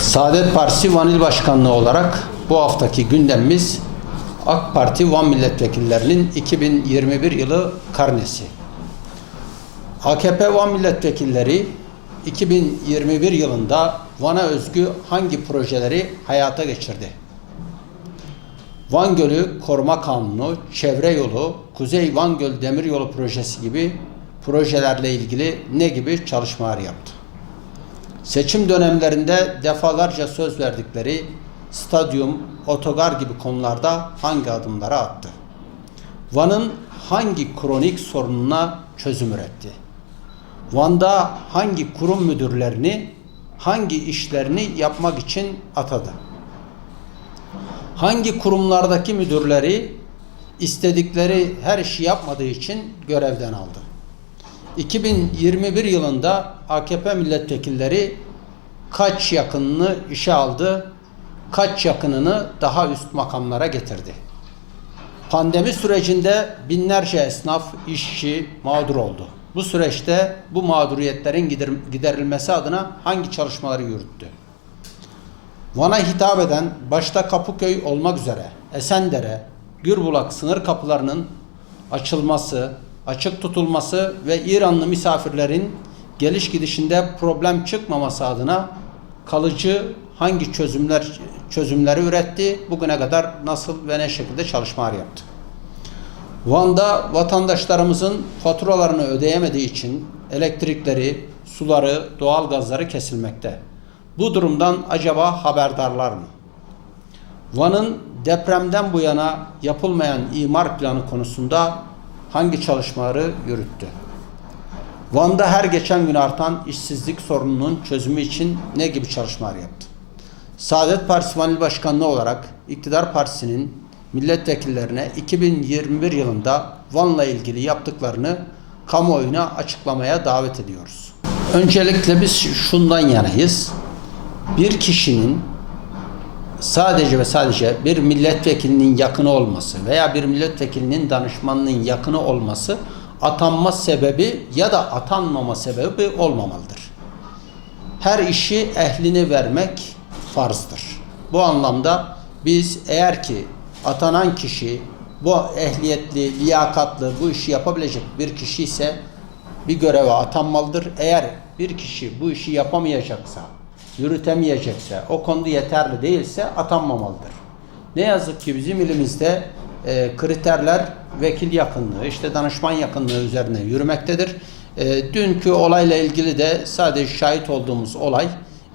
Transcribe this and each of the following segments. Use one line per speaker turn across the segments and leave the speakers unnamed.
Saadet Partisi Van İl Başkanlığı olarak bu haftaki gündemimiz AK Parti Van milletvekillerinin 2021 yılı karnesi. AKP Van milletvekilleri 2021 yılında Van'a özgü hangi projeleri hayata geçirdi? Van Gölü Koruma Kanunu, Çevre Yolu, Kuzey Van Göl Demiryolu Projesi gibi projelerle ilgili ne gibi çalışmalar yaptı? Seçim dönemlerinde defalarca söz verdikleri stadyum, otogar gibi konularda hangi adımları attı? Van'ın hangi kronik sorununa çözüm üretti? Van'da hangi kurum müdürlerini, hangi işlerini yapmak için atadı? Hangi kurumlardaki müdürleri istedikleri her işi yapmadığı için görevden aldı? 2021 yılında AKP milletvekilleri kaç yakınını işe aldı, kaç yakınını daha üst makamlara getirdi. Pandemi sürecinde binlerce esnaf, işçi mağdur oldu. Bu süreçte bu mağduriyetlerin gider- giderilmesi adına hangi çalışmaları yürüttü? Van'a hitap eden başta Kapıköy olmak üzere Esendere, Gürbulak sınır kapılarının açılması, açık tutulması ve İranlı misafirlerin geliş gidişinde problem çıkmaması adına kalıcı hangi çözümler çözümleri üretti, bugüne kadar nasıl ve ne şekilde çalışmalar yaptı. Van'da vatandaşlarımızın faturalarını ödeyemediği için elektrikleri, suları, doğalgazları kesilmekte. Bu durumdan acaba haberdarlar mı? Van'ın depremden bu yana yapılmayan imar planı konusunda hangi çalışmaları yürüttü? Van'da her geçen gün artan işsizlik sorununun çözümü için ne gibi çalışmalar yaptı? Saadet Partisi Van İl Başkanlığı olarak İktidar Partisi'nin milletvekillerine 2021 yılında Van'la ilgili yaptıklarını kamuoyuna açıklamaya davet ediyoruz. Öncelikle biz şundan yanayız. Bir kişinin sadece ve sadece bir milletvekilinin yakını olması veya bir milletvekilinin danışmanının yakını olması atanma sebebi ya da atanmama sebebi olmamalıdır. Her işi ehline vermek farzdır. Bu anlamda biz eğer ki atanan kişi bu ehliyetli, liyakatlı bu işi yapabilecek bir kişi ise bir göreve atanmalıdır. Eğer bir kişi bu işi yapamayacaksa, yürütemeyecekse, o konuda yeterli değilse atanmamalıdır. Ne yazık ki bizim ilimizde e, kriterler vekil yakınlığı, işte danışman yakınlığı üzerine yürümektedir. E, dünkü olayla ilgili de sadece şahit olduğumuz olay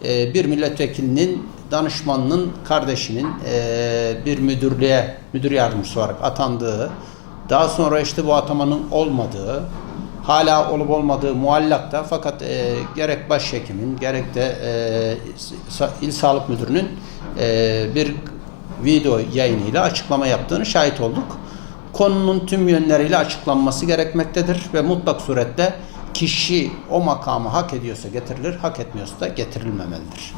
e, bir milletvekilinin danışmanının kardeşinin e, bir müdürlüğe müdür yardımcısı olarak atandığı, daha sonra işte bu atamanın olmadığı, hala olup olmadığı muallakta fakat e, gerek başhekimin gerek de e, il sağlık müdürünün e, bir video yayınıyla açıklama yaptığını şahit olduk. Konunun tüm yönleriyle açıklanması gerekmektedir ve mutlak surette kişi o makamı hak ediyorsa getirilir, hak etmiyorsa da getirilmemelidir.